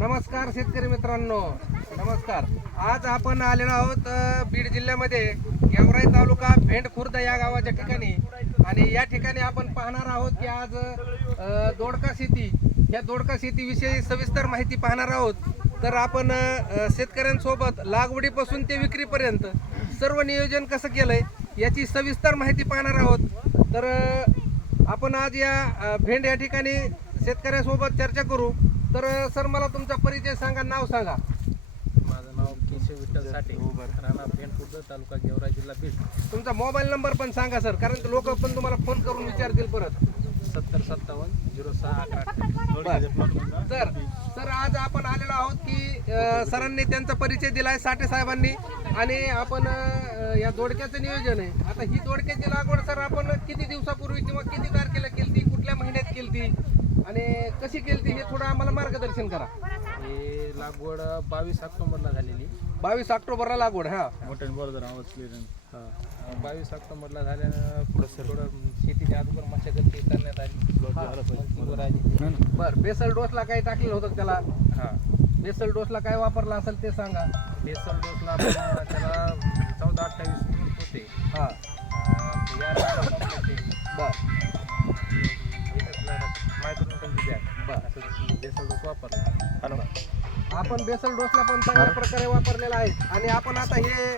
नमस्कार शेतकरी मित्रांनो. नमस्कार. आज आपण आलेलो आहोत बीड जिल्ह्यामध्ये. गेवराई तालुका भेंड खुर्द या गावाच्या ठिकाणी. आणि या ठिकाणी आपण पाहणार आहोत की आज दोडका शेती. या दोडका शेतीविषयी सविस्तर माहिती पाहणार आहोत. तर आपण शेतकऱ्यांसोबत लागवडीपासून ते विक्रीपर्यंत सर्व नियोजन कसं केलंय याची सविस्तर माहिती पाहणार आहोत. तर आपण आज या भेंड या ठिकाणी शेतकऱ्यासोबत चर्चा करू. तर सर मला तुमचा परिचय सांगा नाव सांगा. माझं नाव केशव विठ्ठल साठे राणा भेंडखुर्द तालुका गेवरा जिल्हा बीड. तुमचा मोबाईल नंबर पण सांगा सर कारण लोक पण तुम्हाला फोन करून विचारतील परत. सत्तर सत्तावन्न झिरो सहा अकरा सर सर आज आपण आलेलो आहोत की सरांनी त्यांचा परिचय दिलाय साठे साहेबांनी आणि आपण या दोडक्याचं नियोजन आहे. आता ही दोडक्याची लागवड सर आपण किती दिवसापूर्वी किंवा किती तारखेला केलती कुठल्या महिन्यात केलती? आणि कशी केलती हे थोडं आम्हाला मार्गदर्शन करा. हे लागवड बावीस ऑक्टोबरला झालेली. बावीस ऑक्टोबरला लागवड हा. बोल जरा आवाज. हा. बावीस ऑक्टोबरला झाल्यानं थोडं थोडं शेतीच्या अगोदर मशागत हे करण्यात आली. बर. बेसल डोसला काही टाकलेलं होतं त्याला? हा. बेसल डोसला काय वापरला असेल ते सांगा. बेसल डोसला त्याला चौदा अठ्ठावीस होते. हा. बर. मायक्रोन्यूटनची आपण बेसल डोसला पण चांगल्या प्रकारे वापरलेला आहे. आणि आपण आता हे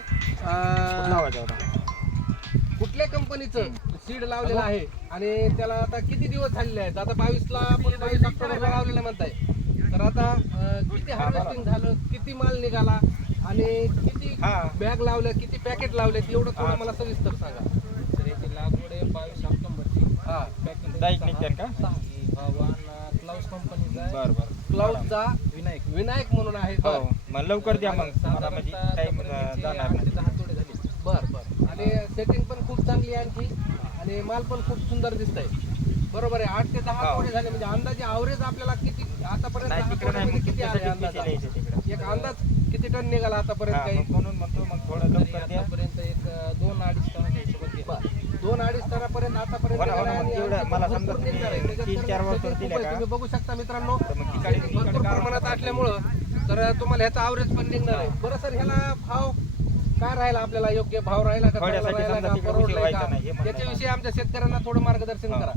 कुठल्या कंपनीचं सीड लावलेलं आहे? आणि त्याला आता किती दिवस झालेले आहेत? आता बावीसला आपण बावीस ऑक्टोबरला लावलेलं म्हणताय. तर आता किती हार्वेस्टिंग झालं? किती माल निघाला? आणि किती बॅग लावल्या? किती पॅकेट लावले एवढं थोडं मला सविस्तर सांगा. तर याची लागवड आहे बावीस ऑक्टोबरची. हा. निघते का? कंपनीचा आहे. बरं बरं. क्लाउडचा विनायक. विनायक म्हणून आहे हो बर मग लवकर द्या मग. मला म्हणजे साधारणतः टाइम आतापर्यंतचे जाणार आठ ते नाही. दहा तोडे झाले. बर बर. आणि सेटिंग पण खूप चांगली आहे आणखी. आणि माल पण खूप सुंदर दिसत आहे बरोबर आहे. आठ ते दहा हो. कोडे झाले म्हणजे अंदाजे आवरेज आपल्याला किती आतापर्यंत कोड्यामध्ये किती आले अंदाज? एक अंदाज किती टन निघाला आतापर्यंत काही? म्हणून म्हणतो मग थोडं तरी लवकर द्या. आतापर्यंत एक दोन अडीच. बर. दोन अडीच टनापर्यंत आतापर्यंत हो हो मला समजा? तुम्ही बघू शकता मित्रांनो. भरपूर प्रमाणात असल्यामुळं तर तुम्हाला ह्याचा आवरेज पण निघणार आहे. बरं सर ह्याला भाव काय राहिला आपल्याला? योग्य भाव राहिला का समजा का हे याच्याविषयी आमच्या शेतकऱ्यांना थोडं मार्गदर्शन. करा.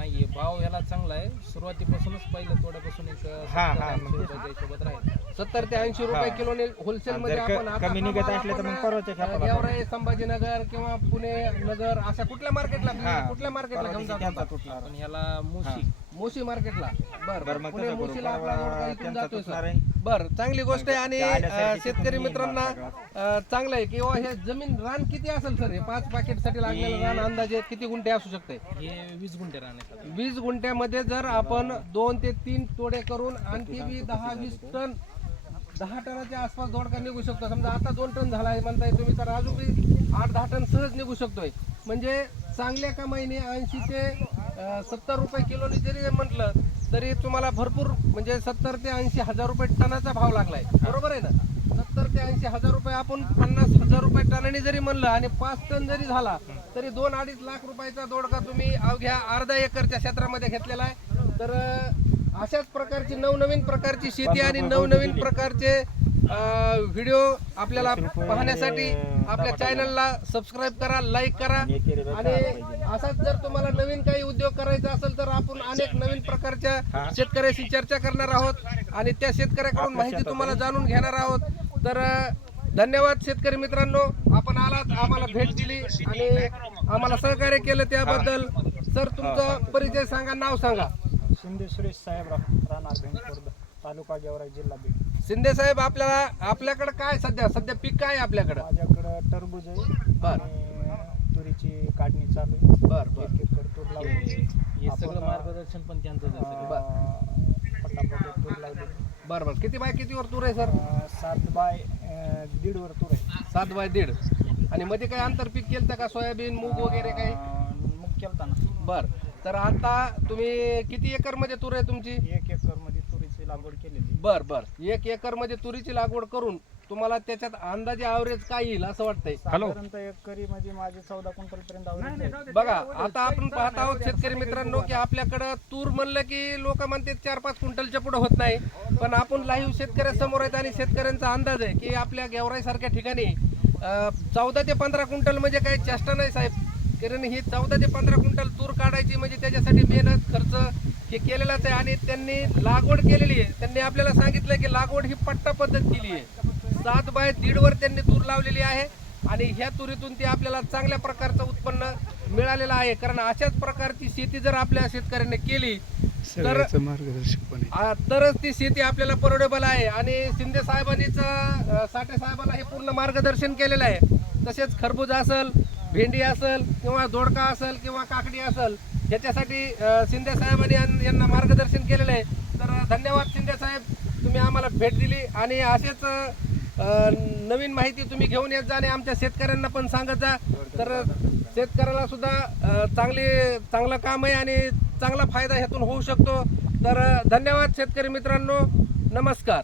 नाहीये भाव ह्याला चांगला आहे सुरुवातीपासूनच पहिलं तोड्यापासून एक हा, सत्तर हा, ऐंशी मग रुपयाच्या हिशोबात राहील सत्तर ते ऐंशी रुपये हा. किलोने होलसेल मध्ये जर क- आपण आता कमी निघत असले तर आपण, परवडते का? गेवराई संभाजीनगर किंवा पुणे नगर अशा कुठल्या मार्केटला हा. कुठल्या मार्केटला घेऊन जातो त्यांचा आता? तुटणार पण ह्याला मुशी मोशी मार्केटला. बर बरं मग पुणे कसं करू? मोशीला आपला परवा जोड काही इथून त्यांचा जातोय तुटणार सर. आहे. बर चांगली गोष्ट आहे आणि अं, शेतकरी मित्रांना माल अं, चांगलं आहे किंवा हे जमीन रान किती असेल सर? हे पाच पॅकेटसाठी लागलेलं रान अंदाजे किती गुंठे असू शकते? हे वीस गुंठे राहण्यात वीस गुंठ्यामध्ये जर आपण दोन ते तीन तोडे करून आणखी बी दहा वीस टन दहा टनाच्या आसपास दोडका निघू शकतो. समजा आता दोन टन झाला आहे म्हणताय तुम्ही तर अजून बी आठ दहा टन सहज निघू शकतोय. म्हणजे चांगल्या कमाईने ऐंशी ते सत्तर रुपये किलोने जरी म्हटलं तरी तुम्हाला भरपूर म्हणजे सत्तर ते ऐंशी हजार रुपये टनाचा भाव लागलाय. बरोबर आहे ना? सत्तर ते ऐंशी हजार रुपये आपण पन्नास हजार रुपये टनाने जरी म्हणलं आणि पाच टन जरी झाला तरी दोन अडीच लाख रुपयाचा दोडका तुम्ही अवघ्या अर्धा एकरच्या क्षेत्रामध्ये घेतलेला आहे. तर अशाच प्रकारची नवनवीन प्रकारची शेती आणि नवनवीन प्रकारचे व्हिडिओ आपल्याला पाहण्यासाठी आपल्या चॅनलला सबस्क्राईब करा लाईक करा. आणि असाच जर तुम्हाला नवीन काही उद्योग करायचा असेल तर आपण अनेक नवीन प्रकारच्या शेतकऱ्याशी चर्चा करणार आहोत. आणि त्या शेतकऱ्याकडून माहिती तुम्हाला जाणून घेणार आहोत. तर धन्यवाद शेतकरी मित्रांनो. आपण आलात आम्हाला भेट दिली आणि आम्हाला सहकार्य केलं त्याबद्दल. सर तुमचा परिचय सांगा नाव सांगा. शिंदे सुरेश साहेब राहणार तालुका गेवराई जिल्हा बीड. शिंदे साहेब आपल्याला आपल्याकडे काय सध्या? सध्या पीक काय आहे आपल्याकडं? माझ्याकडं टरबूज आहे बर. आणि तुरीची काढणी चालू आहे. बर बर. एक एकर तूर लावली हे आपण, सगळं मार्गदर्शन पण त्यांचं बर. अं, पटापट एक तूर लावली. बर बर. किती बाय कितीवर तूर आहे सर? अं, सात बाय अं, दीडवर तूर आहे. सात बाय दीड. आणि मध्ये काय आंतरपीक केलं का? सोयाबीन मूग वगैरे काही? अं, मग केलता ना. बर. तर आता तुम्ही किती एकरमध्ये तूर आहे तुमची? एक एकरमध्ये लागवड केलेली. बर बर. एक एकरमध्ये तुरीची लागवड करून तुम्हाला त्याच्यात अंदाजे ॲव्हरेज काय येईल असं वाटतंय? साधारणतः एकरी मध्ये माझे चौदा क्विंटल पर्यंत आहे. बघा आता आपण पाहत आहोत शेतकरी मित्रांनो की आपल्याकडं तूर म्हणलं की लोक म्हणतात चार पाच क्विंटलच्या पुढे होत नाही. पण आपण लाईव्ह शेतकऱ्यासमोर आहेत आणि शेतकऱ्यांचा अंदाज आहे की आपल्या गेवराई सारख्या ठिकाणी चौदा ते पंधरा क्विंटल म्हणजे काही चेष्टा नाही साहेब. कारण ही चौदा ते पंधरा क्विंटल तूर काढायची म्हणजे त्याच्यासाठी मेहनत खर्च हे केलेलाच आहे. आणि त्यांनी लागवड केलेली आहे. त्यांनी आपल्याला सांगितलं की लागवड ही पट्टा पद्धत केली आहे. सात बाय दीड वर त्यांनी तूर लावलेली आहे. आणि ह्या तुरीतून ती आपल्याला चांगल्या प्रकारचं उत्पन्न मिळालेलं आहे. कारण अशाच प्रकारची शेती जर आपल्या शेतकऱ्यांनी केली तर तरच ती शेती आपल्याला परवडेबल आहे. आणि शिंदे साहेबांनीच साठे साहेबांना हे पूर्ण मार्गदर्शन केलेलं आहे. तसेच खरबूज असेल भेंडी असेल किंवा दोडका असेल किंवा काकडी असेल याच्यासाठी शिंदे साहेबांनी यांना मार्गदर्शन केलेलं आहे. तर धन्यवाद शिंदे साहेब तुम्ही आम्हाला भेट दिली आणि असेच नवीन माहिती तुम्ही घेऊन येत जा आणि आमच्या शेतकऱ्यांना पण सांगत जा. तर शेतकऱ्याला सुद्धा चांगली चांगलं काम आहे आणि चांगला फायदा ह्यातून होऊ शकतो. तर धन्यवाद शेतकरी मित्रांनो. नमस्कार.